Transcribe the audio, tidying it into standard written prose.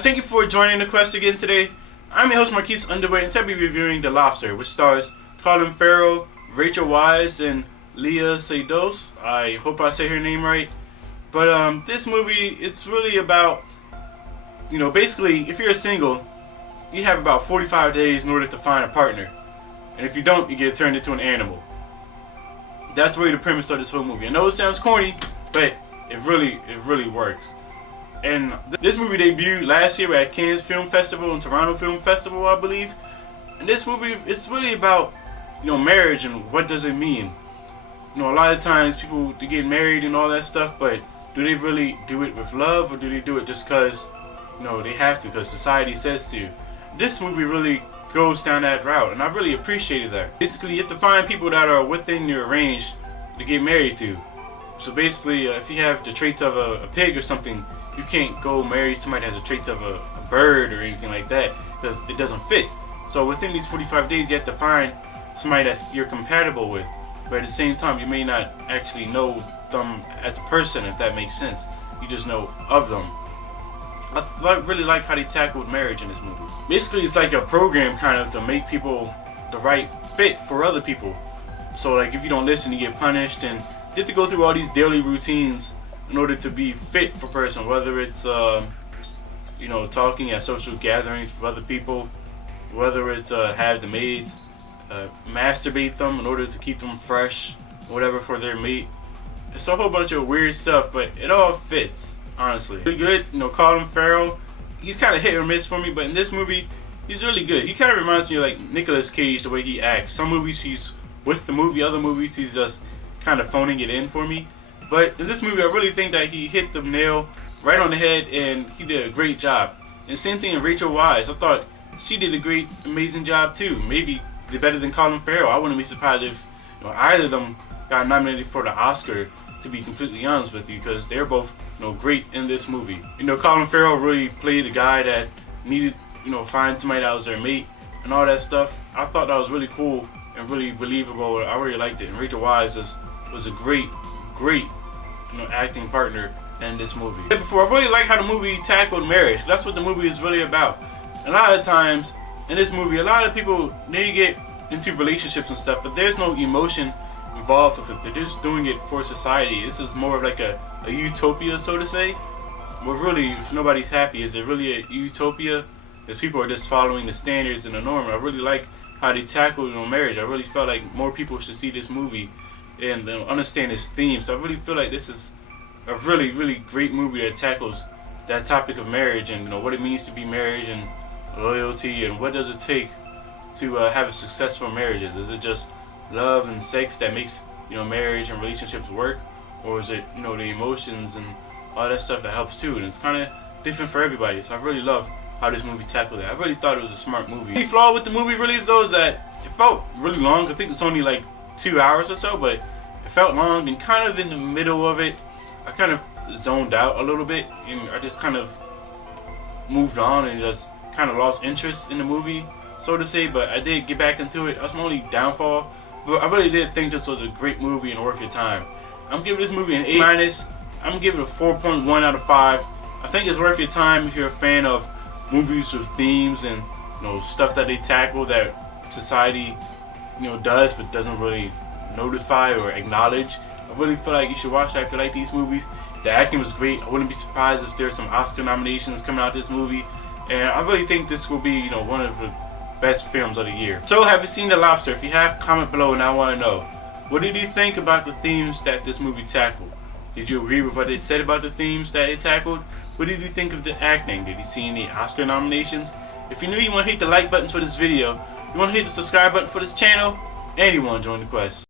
guys, thank you for joining the quest again today. I'm your host Marques Underwood, and today I'll be reviewing The Lobster, which stars Colin Farrell, Rachel Weisz, and Leah Seydoux. I hope I say her name right. But this movie, it's really about, basically, if you're single, you have about 45 days in order to find a partner. And if you don't, you get turned into an animal. That's really the premise of this whole movie. I know it sounds corny, but it really works. And this movie debuted last year at Cannes Film Festival and Toronto Film Festival, I believe. And this movie, it's really about, marriage and what does it mean. A lot of times people, they get married and all that stuff, but do they really do it with love, or do they do it just because, they have to, because society says to? This movie really goes down that route, and I really appreciated that. Basically, you have to find people that are within your range to get married to. So basically, if you have the traits of a pig or something, you can't go marry somebody that has the traits of a bird or anything like that, because it doesn't fit. So within these 45 days, you have to find somebody that you're compatible with. But at the same time, you may not actually know them as a person, if that makes sense. You just know of them. I really like how they tackled marriage in this movie. Basically, it's like a program kind of to make people the right fit for other people. So like if you don't listen, you get punished, and you have to go through all these daily routines in order to be fit for a person, whether it's talking at social gatherings with other people, whether it's have the maids masturbate them in order to keep them fresh, whatever, for their mate. It's a whole bunch of weird stuff, but it all fits, honestly. Really good. Colin Farrell, he's kind of hit or miss for me, but in this movie, he's really good. He kind of reminds me of like Nicolas Cage, the way he acts. Some movies he's with the movie, other movies he's just kind of phoning it in for me. But in this movie, I really think that he hit the nail right on the head, and he did a great job. And same thing in Rachel Weisz. I thought she did a great, amazing job too. Maybe did better than Colin Farrell. I wouldn't be surprised if either of them got nominated for the Oscar, to be completely honest with you, because they're both great in this movie. Colin Farrell really played a guy that needed find somebody that was their mate and all that stuff. I thought that was really cool and really believable. I really liked it. And Rachel Weisz was a great acting partner in this movie. Before, I really like how the movie tackled marriage. That's what the movie is really about. A lot of times in this movie, a lot of people, they get into relationships and stuff, but there's no emotion involved with it. They're just doing it for society. This is more of like a utopia, so to say. But really, if nobody's happy, is it really a utopia? Because people are just following the standards and the norm. I really like how they tackled marriage. I really felt like more people should see this movie and understand its themes. So I really feel like this is a really great movie that tackles that topic of marriage, and what it means to be married, and loyalty, and what does it take to have a successful marriage. Is it just love and sex that makes marriage and relationships work, or is it the emotions and all that stuff that helps too? And it's kind of different for everybody. So I really love how this movie tackled that. I really thought it was a smart movie. The flaw with the movie really is though is that it felt really long. I think it's only like 2 hours or so, but it felt long, and kind of in the middle of it, I kind of zoned out a little bit, and I just kind of moved on and just kind of lost interest in the movie, so to say. But I did get back into it. That's my only downfall. But I really did think this was a great movie and worth your time. I'm giving this movie an A-. I'm gonna give it a 4.1 out of 5. I think it's worth your time if you're a fan of movies with themes and stuff that they tackle that society does but doesn't really notify or acknowledge. I really feel like you should watch that if you like these movies. The acting was great. I wouldn't be surprised if there's some Oscar nominations coming out this movie, and I really think this will be one of the best films of the year. So have you seen The Lobster? If you have, comment below, and I want to know, what did you think about the themes that this movie tackled? Did you agree with what they said about the themes that it tackled? What did you think of the acting? Did you see any Oscar nominations? If you're new, you want to hit the like buttons for this video, you want to hit the subscribe button for this channel, and you want to join the quest.